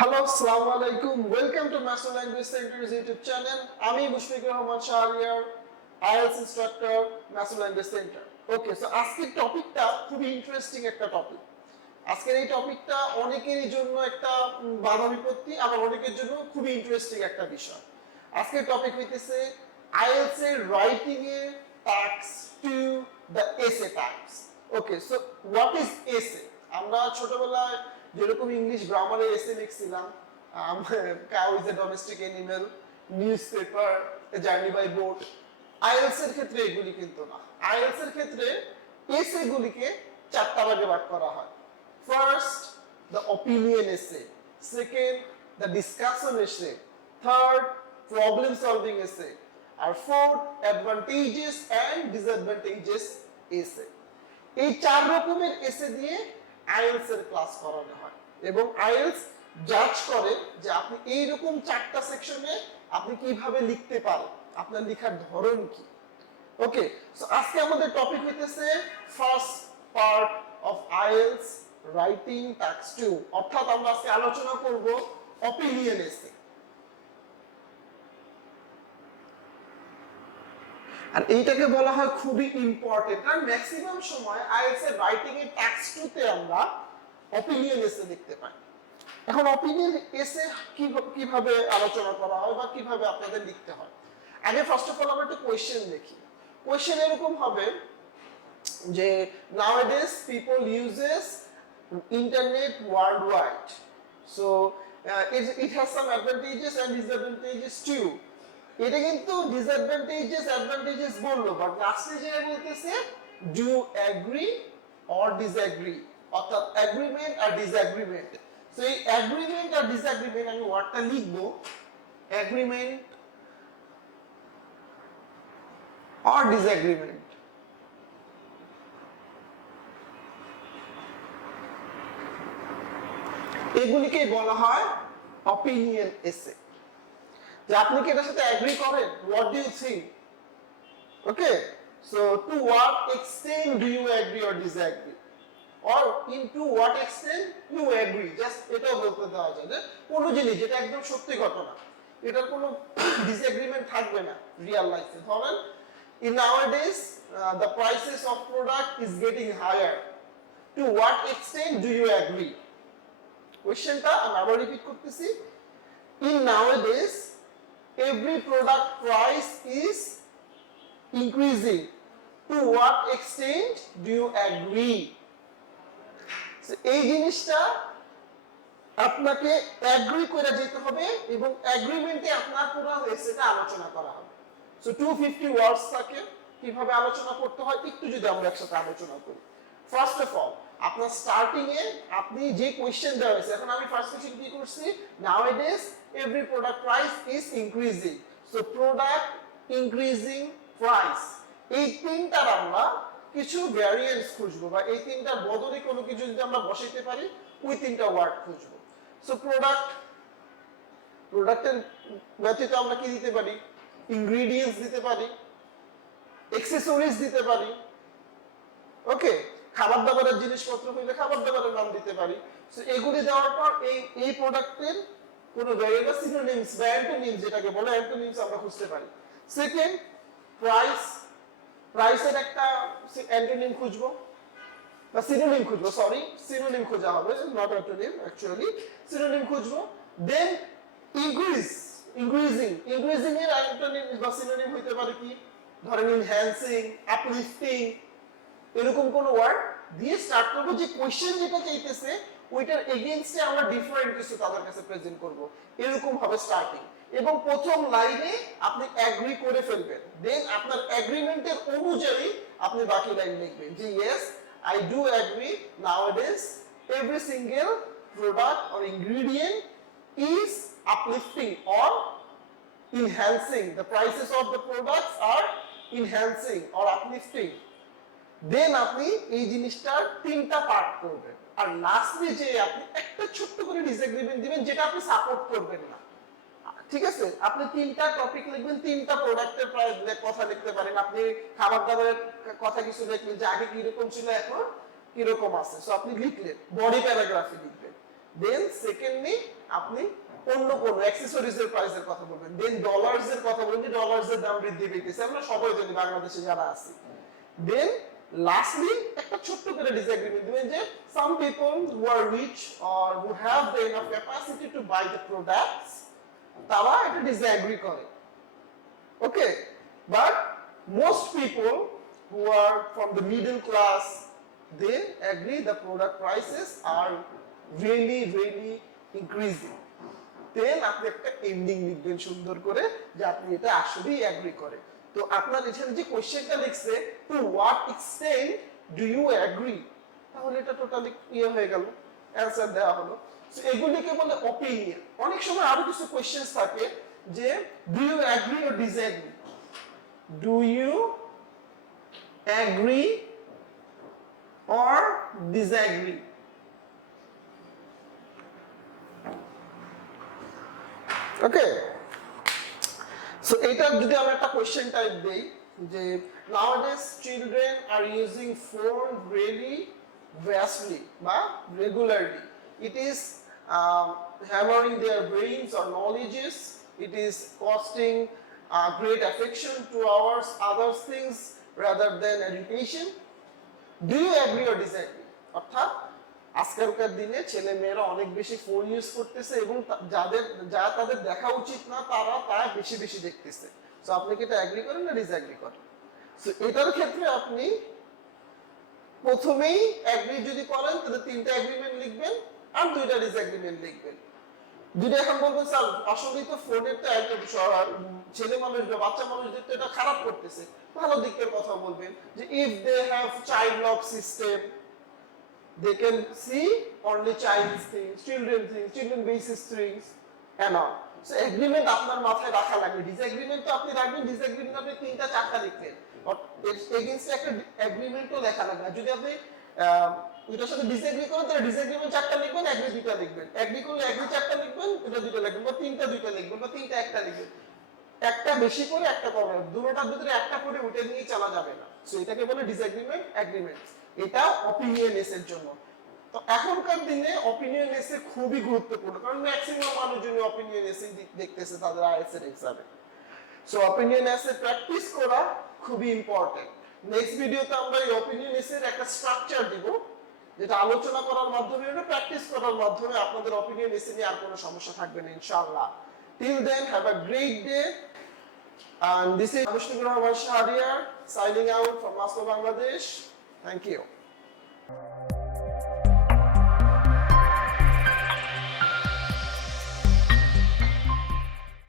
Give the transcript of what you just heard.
Hello, আসসালামু আলাইকুম। Welcome to national language centre's YouTube channel. আমি Mushfiqur Rahman Shahriar, IELTS instructor, national language centre. Okay, so আজকের টপিকটা খুবই ইন্টারেস্টিং একটা টপিক। আজকের এই টপিকটা অনেকেরই জন্য একটা বাধা বিপত্তি, আবার অনেকের জন্য খুবই ইন্টারেস্টিং একটা বিষয়। আজকের টপিক হইতেছে IELTS এর রাইটিং এর task 2, the essay task. Okay, so what is essay? আমরা ছোটবেলায় যেরকম ইংলিশ গ্রামারে এসে লিখছিলাম, cow is a domestic animal, newspaper, journey by boat. IELTS এর ক্ষেত্রে এগুলি কিন্তু না। আইএলটিএস এর ক্ষেত্রে এসে গুলিকে চারটা ভাগে ভাগ করা হয়। ফার্স্ট, দ্য অপিনিয়ন এসে; সেকেন্ড, দ্য ডিসকাশন এসে; থার্ড, প্রবলেম সলভিং এসে; আর ফোর্থ, অ্যাডভান্টেজেস এন্ড ডিসঅ্যাডভান্টেজেস এসে। এই চার রকমের এসে দিয়ে আইএলটিএস এর ক্লাস করানো হয় এবং আইএলটিএস জাজ করে যে আপনি এইরকম চারটা সেকশনে আপনি কিভাবে লিখতে পারেন, আপনার লেখার ধরন কি। ওকে, সো আজকে আমাদের টপিক হইতেছে first part of IELTS writing task 2, অর্থাৎ আমরা আজকে আলোচনা করব অপিনিয়ন এসে। আর এইটাকে বলা হয় খুবই ইম্পর্টেন্ট, কারণ ম্যাক্সিমাম সময় আইএলটিএস এর রাইটিং এর টাস্ক 2 তে আমরা অপিনিয়ন এসে দেখতে পাই। এখন অপিনিয়ন এসে কিভাবে আলোচনা করা হয় বা কিভাবে আপনাদের লিখতে হয়, আগে ফার্স্ট অফ অল আমরা একটা কোয়েশ্চেন দেখি। কোয়েশ্চেন এরকম হবে যে nowadays people uses internet worldwide, so it has some advantages and disadvantages too. এটা কিন্তু ডিসঅ্যাডভান্টেজেস অ্যাডভান্টেজেস বললো, বাট লাস্টে যেটা বলতেছে ডু এগ্রি অর ডিসএগ্রি, অর্থাৎ এগ্রিমেন্ট আর ডিসএগ্রিমেন্ট। সো এই এগ্রিমেন্ট আর ডিসএগ্রিমেন্ট আমি ওয়ার্ডটা লিখবো, এগ্রিমেন্ট অর ডিসএগ্রিমেন্ট। এগুলিকে বলা হয় অপিনিয়ন এসে। যে আপনি কি এটার সাথে এগ্রি করেন? What do you think? Okay, so to what extent do you agree or disagree, or into what extent you agree. Just এটাও বলতে দেওয়া যায় যে কোন জিনিস যেটা একদম সত্যি ঘটনা, এটার কোনো ডিসএগ্রিমেন্ট থাকবে না রিয়েল লাইফে। ধরেন in nowadays the prices of product is getting higher, to what extent do you agree? কোশ্চেনটা আমি আবার রিপিট করতেছি, in nowadays every product price is increasing, to what extent do you agree? So এই জিনিসটা আপনাকে agri করে যেতে হবে এবং এগ্রিমেন্টে আপনার পুরো এসেটা আলোচনা করা হবে। সো 250 ওয়ার্ডস থাকে, কিভাবে আলোচনা করতে হয় একটু যদি আমরা একসাথে আলোচনা করি। ফার্স্ট অফ অল আপনার স্টার্টিং এ আপনি যে কোশ্চেন দেওয়া হয়েছে, এখন আমি ফার্স্ট কোশ্চেন কি করছি, nowadays every product price is increasing, so product increasing price, এই তিনটার আমরা কিছু ভ্যারিয়েন্স খুঁজবো বা এই তিনটার বদলে কোনো কিছু যদি আমরা বসাইতে পারি ওই তিনটা ওয়ার্ড খুঁজবো। সো প্রোডাক্টের ব্যতীত আমরা কি দিতে পারি, ইনগ্রেডিয়েন্টস দিতে পারি, অ্যাকসেসরিজ দিতে পারি। ওকে, খাবার দাবারের জিনিসপত্র হইলে খাবার দাবারের নাম দিতে পারি। সো এগুলি দেওয়ার পর এই প্রোডাক্টের কোনো ভ্যারিয়েবল সিনোনিমস বা অ্যান্টোনিমস, যেটাকে বলে অ্যান্টোনিমস আমরা খুঁজতে পারি। সেকেন্ড, প্রাইসের একটা অ্যান্টোনিম খুঁজবো বা সিনোনিম খুঁজবো, সরি সিনোনিম খোঁজা হবে, নট অ্যান্টোনিম, অ্যাকচুয়ালি সিনোনিম খুঁজবো। দেন ইনক্রিজিং এর অ্যান্টোনিম বা সিনোনিম হইতে পারে কি, ধরেন এনহ্যান্সিং, আপলিফটিং, এরকম কোন ওয়ার্ড দিয়ে স্টার্ট করব। যে কোশ্চেন যেটা চাইতেছে ওইটার এগেইনস্টে আমরা ডিফারেন্ট কিছু তাদের কাছে প্রেজেন্ট করব, এরকম ভাবে স্টার্টিং। এবং প্রথম লাইনে আপনি এগ্রি করে ফেলবেন, দেন আপনার এগ্রিমেন্টের অনুযায়ী আপনি বাকি লাইন লিখবেন যে yes I do agree nowadays every single product or ingredient is uplifting or enhancing, the prices of the products are enhancing or uplifting. দেন আপনি এই জিনিসটার তিনটা পার্ট করবেন আর লাস্টে যে আপনি একটা ছোট্ট করে ডিসএগ্রিমেন্ট দিবেন যেটা আপনি সাপোর্ট করবেন না। ঠিক আছে, আপনি তিনটা টপিক লিখবেন, তিনটা প্রোডাক্টের প্রায় কথা লিখতে পারেন। আপনি খাবার দাবারের কথা কিছু লিখলেন যে আগে কিরকম ছিল এখন কিরকম আছে, সো আপনি লিখলেন, বডি প্যারাগ্রাফে লিখবেন। দেন সেকেন্ডলি আপনি অন্য কোন অ্যাকসেসরিজ এর প্রাইসের কথা বলবেন, দেন ডলার্স এর কথা বলবেন যে ডলার্স এর দাম বৃদ্ধি পেয়েছে, আমরা সবাই জানি বাংলাদেশে যারা আছি। দেন লাস্টলি একটা ছোট্ট করে ডিসএগ্রিমেন্ট দিবেন যে some people who are rich or who have the enough capacity to buy the products তারা এটা ডিসএগ্রি করে, ওকে, but most people who are from the middle class they agree the product prices are really increasing. দেন আপনি একটা ending লিখবেন সুন্দর করে যে আপনি এটা আসলেই এগ্রি করে। তো আপনার এখানে যে কোশ্চেনটা লিখছে to what extent do you agree, তাহলে এটা টোটালি ইয়ে হয়ে গেল, অ্যানসার দেওয়া হলো। সো এগুলিকে বলে অপিনিয়ন। অনেক সময় আরো কিছু কোশ্চেনস থাকে যে do you agree or disagree, do you agree or disagree. Okay, so এটা যদি আমরা একটা কোশ্চেন টাইপ দেই যে nowadays children are using phone really vastly বা regularly, it is hammering their brains or knowledges, it is costing great affection to our other things rather than education, do you agree or disagree? অর্থাৎ আজকালকার দিনে ছেলে মেয়েরা অনেক বেশি phone use করতেছে এবং যা তাদের দেখা উচিত না তারা তা বেশি দেখতেছে। সো আপনি কি এটা এগ্রি করেন না ডিসএগ্রি করেন? সো এটার ক্ষেত্রে আপনি প্রথমেই এগ্রি যদি করেন তাহলে 3টা এগ্রিমেন্ট লিখবেন আর 2টা ডিসএগ্রিমেন্ট লিখবেন। যদি এখন বলবেন স্যার আসলেই তো ফোনের তো ছেলে মানুষ বা বাচ্চা মানুষদের তো এটা খারাপ করতেছে, ভালো দিকের কথা বলবেন যে if they have child lock system they can see only child's things, children basis things and all. So agreement আপনার মাথায় রাখা লাগবে, ডিসএগ্রিমেন্ট তো আপনি রাখবেন, ডিসএগ্রিমেন্ট আপনি 3টা 4টা লিখবেন, বাট এগেইনস্ট একটা এগ্রিমেন্টও লেখা লাগবে। যদি আপনি এটার সাথে ডিসএগ্রি করেন তাহলে ডিসএগ্রিমেন্ট 4টা লিখবেন, এগ্রি 2টা লিখবেন, এগ্রি করলে এগ্রি 4টা লিখবেন, এটা 2টা লিখবেন, বা 3টা 2টা লিখবেন, বা 3টা 1টা লিখবেন। একটা বেশি করে একটা কম, দুটোটার ভিতরে একটা করে উঠে নিয়ে চলা যাবে না। সো এটাকে বলে ডিসএগ্রিমেন্ট এগ্রিমেন্ট। এটা অপিনিয়ন এসের জন্য। তো এখনকার দিনে অপিনিয়ন এসে খুবই গুরুত্বপূর্ণ, কারণ ম্যাক্সিমাম মানুষজন অপিনিয়ন এসে দেখতেছে তাদের আইএলটিএস এর এক্সামে। সো অপিনিয়ন এসে প্র্যাকটিস করা খুবই ইম্পর্টেন্ট। নেক্সট ভিডিওতে আমরা এই অপিনিয়ন এসের একটা স্ট্রাকচার দিব, যেটা আলোচনা করার মাধ্যমে এবং প্র্যাকটিস করার মাধ্যমে আপনাদের অপিনিয়ন এসে নিয়ে আর কোনো সমস্যা থাকবে না ইনশাআল্লাহ। Till then have a great day, and this is Mushfiqur Rahman Shahriar signing out from Moscow, Bangladesh. Thank you.